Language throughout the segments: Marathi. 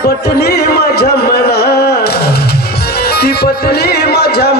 ती पटली माझ्या मना ती पटली माझ्या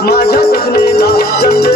माझ्या जगलेला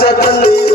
ಪಕ್ಷದಲ್ಲಿ